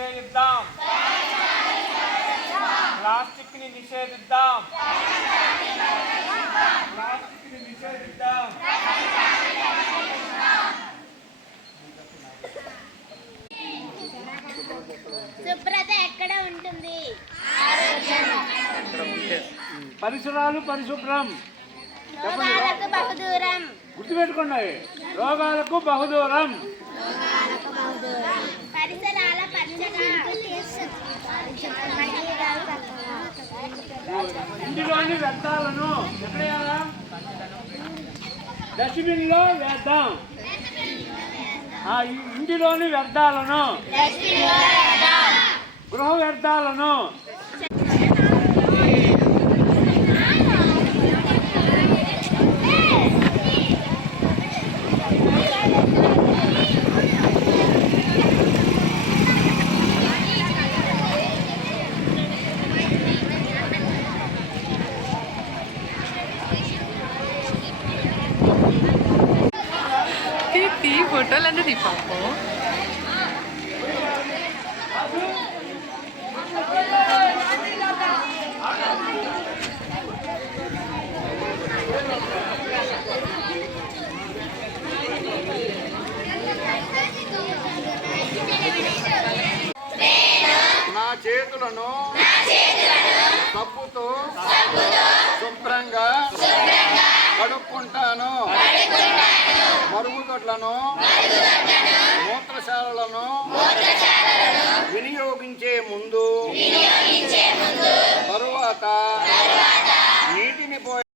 నిషేధిద్దాం. Plastic ని నిషేధిద్దాం. Plastic ని నిషేధిద్దాం. శుభ్రత ఎక్కడ ఉంటుంది? పరిసరాలు పరిశుభ్రం. రోగాలకు బహుదూరం. గుర్తుపెట్టుకోండి, రోగాలకు బహుదూరం. పరిసరాల పచ్చగా. ఇంటిలోని వ్యర్థాలను ఎక్కడేయాలా? డస్ట్బిన్ లో వేద్దాం. ఇంటిలోని వ్యర్థాలను, గృహ వ్యర్థాలను ఫోటోలన్నీ తీపాము. నా చేతులను సబ్బుతో శుభ్రంగా కడుక్కుంటాను. మరుగుదొడ్లను, మూత్రశాలలను వినియోగించే ముందు తరువాత నీటిని